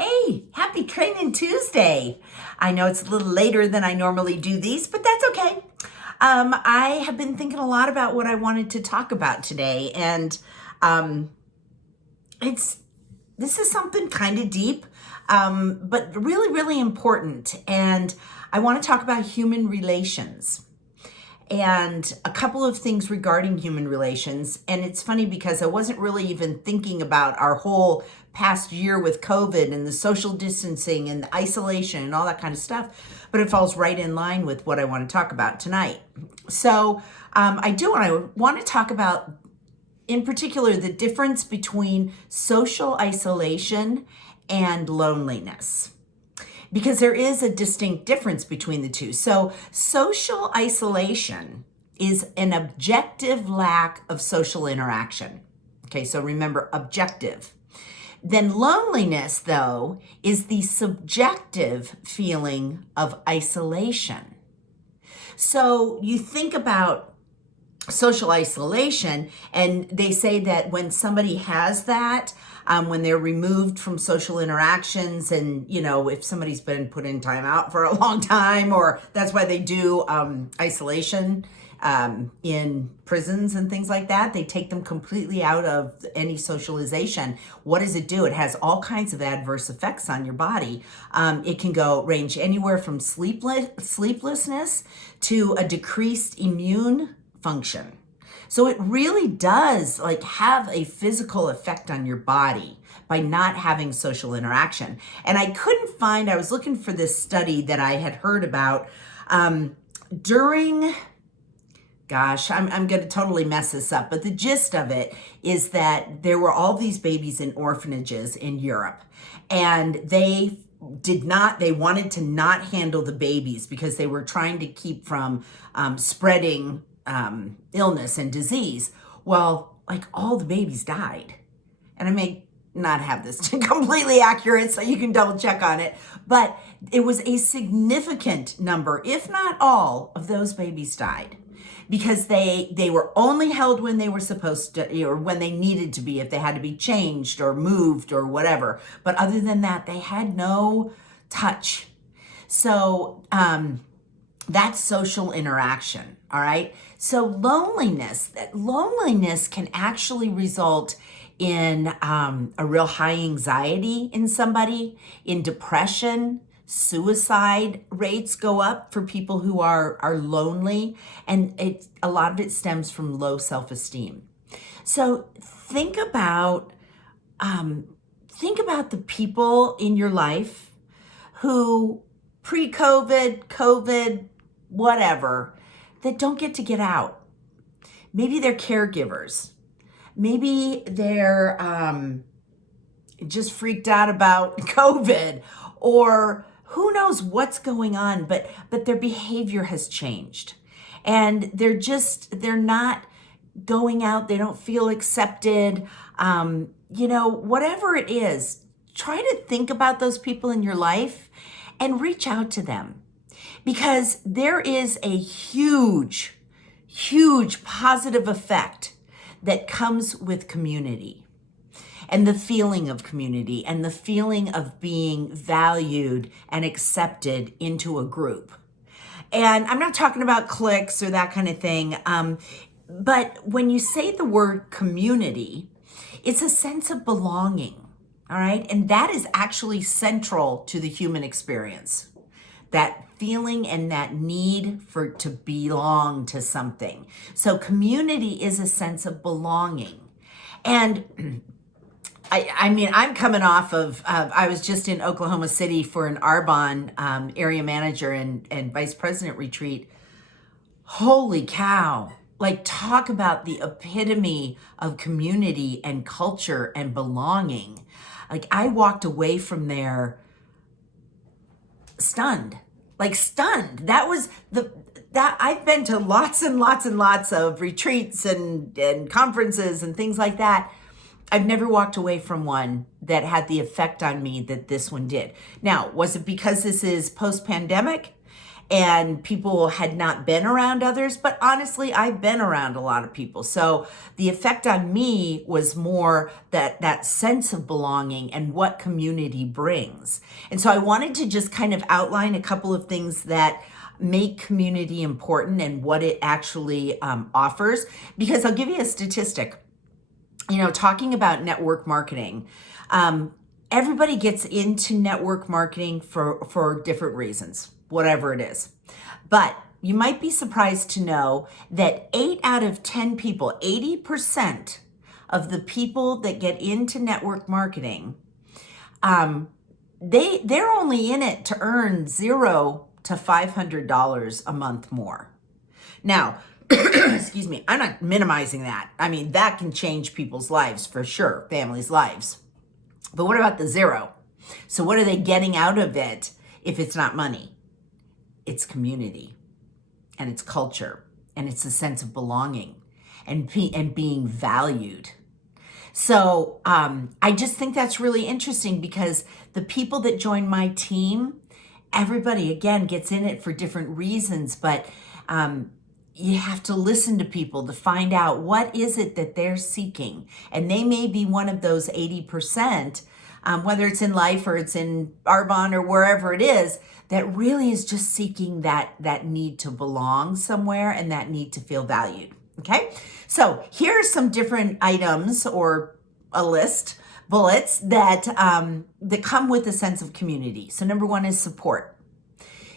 Hey, happy Training Tuesday. I know it's a little later than I normally do these, but that's okay. I have been thinking a lot about what I wanted to talk about today, and this is something kind of deep, but really, really important. And I want to talk about human relations and a couple of things regarding human relations. And it's funny because I wasn't really even thinking about our whole past year with COVID and the social distancing and the isolation and all that kind of stuff, but it falls right in line with what I want to talk about tonight. So I want to talk about, in particular, the difference between social isolation and loneliness, because there is a distinct difference between the two. So social isolation is an objective lack of social interaction. Okay, so remember, objective. Then loneliness, though, is the subjective feeling of isolation. So you think about social isolation, and they say that when somebody has that, when they're removed from social interactions, and if somebody's been put in timeout for a long time, or that's why they do isolation in prisons and things like that, they take them completely out of any socialization. What does it do? It has all kinds of adverse effects on your body. It can range anywhere from sleeplessness to a decreased immune function. So it really does have a physical effect on your body by not having social interaction. And I was looking for this study that I had heard about during, I'm going to totally mess this up, but the gist of it is that there were all these babies in orphanages in Europe, and they wanted to not handle the babies because they were trying to keep from spreading illness and disease. Well, all the babies died. And I may not have this completely accurate, so you can double check on it, but it was a significant number, if not all, of those babies died because they were only held when they were supposed to, or when they needed to be, if they had to be changed or moved or whatever. But other than that, they had no touch. So that's social interaction. All right. So loneliness can actually result in a real high anxiety in somebody, in depression. Suicide rates go up for people who are lonely, and a lot of it stems from low self-esteem. So think about the people in your life who pre-COVID, COVID, whatever, that don't get out. Maybe they're caregivers. Maybe they're just freaked out about COVID, or who knows what's going on, but their behavior has changed. And they're not going out, they don't feel accepted. Whatever it is, try to think about those people in your life and reach out to them. Because there is a huge, huge positive effect that comes with community, and the feeling of community, and the feeling of being valued and accepted into a group. And I'm not talking about cliques or that kind of thing, but when you say the word community, it's a sense of belonging, all right? And that is actually central to the human experience. That feeling and that need to belong to something. So community is a sense of belonging. And I'm coming off of, I was just in Oklahoma City for an Arbonne area manager and vice president retreat. Holy cow. Talk about the epitome of community and culture and belonging. I walked away from there stunned. That was that I've been to lots and lots and lots of retreats and conferences and things like that. I've never walked away from one that had the effect on me that this one did. Now, was it because this is post-pandemic and people had not been around others, but honestly, I've been around a lot of people. So the effect on me was more that sense of belonging and what community brings. And so I wanted to just kind of outline a couple of things that make community important and what it actually offers, because I'll give you a statistic. Talking about network marketing, everybody gets into network marketing for different reasons, whatever it is. But you might be surprised to know that 8 out of 10 people, 80% of the people that get into network marketing, they're only in it to earn $0 to $500 a month more. Now, excuse me, I'm not minimizing that. I mean, that can change people's lives for sure, families' lives. But what about the 0? So what are they getting out of it if it's not money? It's community, and it's culture, and it's a sense of belonging and being valued. So I just think that's really interesting, because the people that join my team, everybody, again, gets in it for different reasons, but you have to listen to people to find out what is it that they're seeking. And they may be one of those 80%, whether it's in life or it's in Arbonne or wherever it is, that really is just seeking that need to belong somewhere and that need to feel valued. Okay, so here are some different items, or a list, bullets that come with a sense of community. So number 1 is support.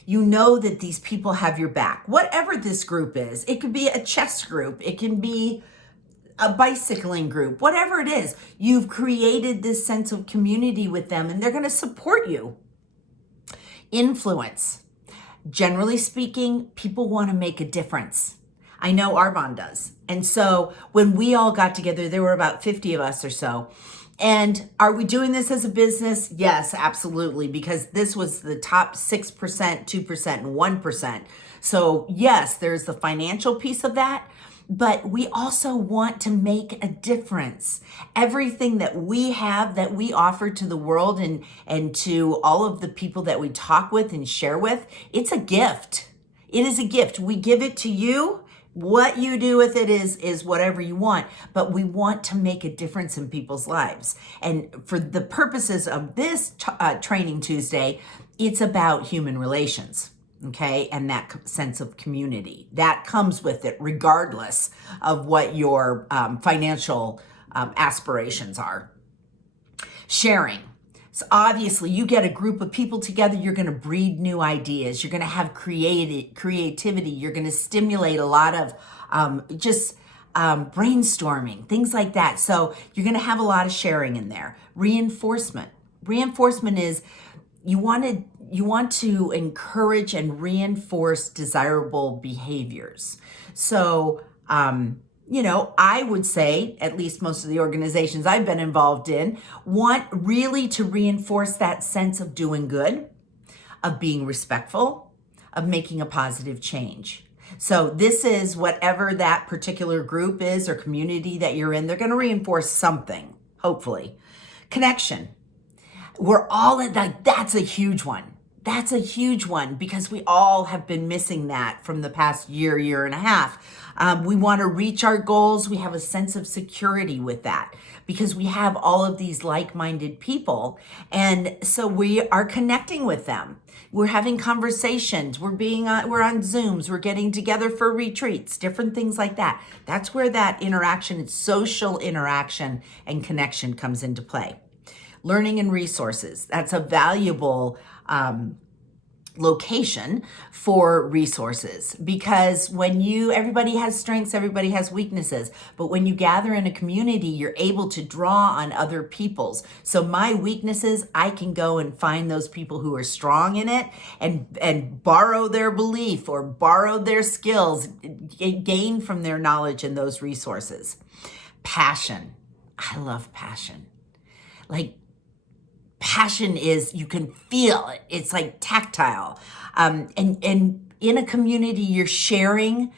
You know that these people have your back. Whatever this group is, it could be a chess group, it can be a bicycling group, whatever it is, you've created this sense of community with them, and they're going to support you. Influence. Generally speaking, people want to make a difference. I know Arbonne does. And so when we all got together, there were about 50 of us or so. And are we doing this as a business? Yes, absolutely, because this was the top 6%, 2%, and 1%. So yes, there's the financial piece of that, but we also want to make a difference. Everything that we have, that we offer to the world and to all of the people that we talk with and share with, it's a gift. It is a gift. We give it to you. What you do with it is whatever you want, but we want to make a difference in people's lives. And for the purposes of this Training Tuesday, it's about human relations, okay? And that sense of community. That comes with it regardless of what your financial aspirations are. Sharing. So obviously you get a group of people together, you're going to breed new ideas. You're going to have creativity. You're going to stimulate a lot of brainstorming, things like that. So you're going to have a lot of sharing in there. Reinforcement. Reinforcement is you want to encourage and reinforce desirable behaviors. So, I would say, at least most of the organizations I've been involved in, want really to reinforce that sense of doing good, of being respectful, of making a positive change. So this is whatever that particular group is or community that you're in, they're going to reinforce something, hopefully. Connection. We're all in that. That's a huge one. That's a huge one, because we all have been missing that from the past year and a half. We want to reach our goals. We have a sense of security with that because we have all of these like-minded people. And so we are connecting with them. We're having conversations. We're on Zooms. We're getting together for retreats, different things like that. That's where that interaction, social interaction and connection comes into play. Learning and resources. That's a valuable location for resources, because when everybody has strengths, everybody has weaknesses, but when you gather in a community, you're able to draw on other people's. So my weaknesses, I can go and find those people who are strong in it and borrow their belief or borrow their skills, gain from their knowledge and those resources. Passion. I love passion. Passion is, you can feel it. It's like tactile. And in a community, you're sharing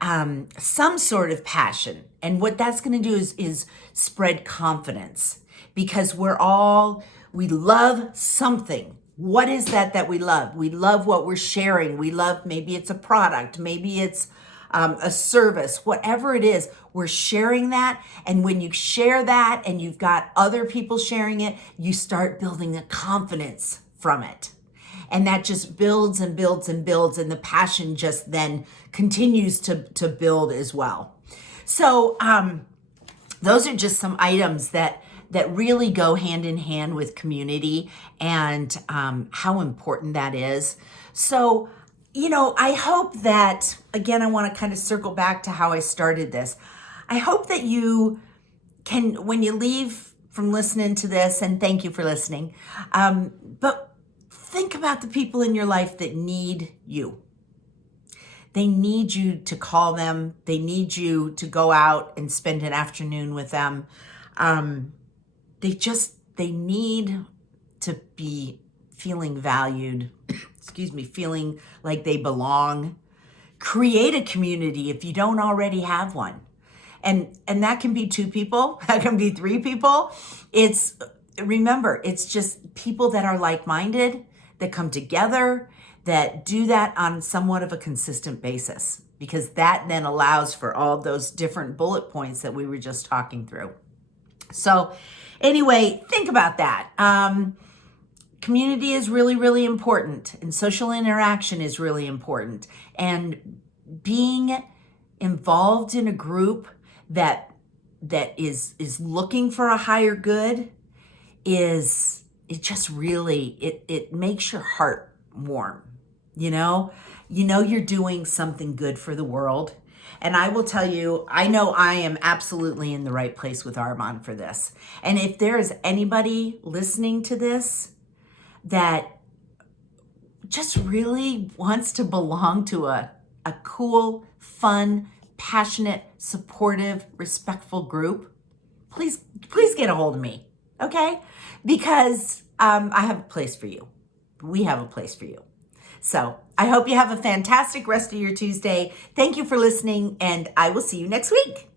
some sort of passion. And what that's going to do is spread confidence, because we love something. What is that we love? We love what we're sharing. We love, maybe it's a product, maybe it's a service, whatever it is, we're sharing that. And when you share that and you've got other people sharing it, you start building a confidence from it. And that just builds and builds and builds. And the passion just then continues to build as well. So those are just some items that really go hand in hand with community and how important that is. So, I hope that, again, I want to kind of circle back to how I started this. I hope that you can, when you leave from listening to this, and thank you for listening, but think about the people in your life that need you. They need you to call them. They need you to go out and spend an afternoon with them. They need to be feeling valued, feeling like they belong. Create a community if you don't already have one. And that can be 2 people, that can be 3 people. Remember, it's just people that are like-minded, that come together, that do that on somewhat of a consistent basis, because that then allows for all those different bullet points that we were just talking through. So anyway, think about that. Community is really, really important, and social interaction is really important. And being involved in a group that is looking for a higher good it makes your heart warm. You're doing something good for the world. And I will tell you, I know I am absolutely in the right place with Armand for this. And if there is anybody listening to this that just really wants to belong to a cool, fun, passionate, supportive, respectful group, please get a hold of me, okay? Because I have a place for you. We have a place for you. So I hope you have a fantastic rest of your Tuesday. Thank you for listening, and I will see you next week.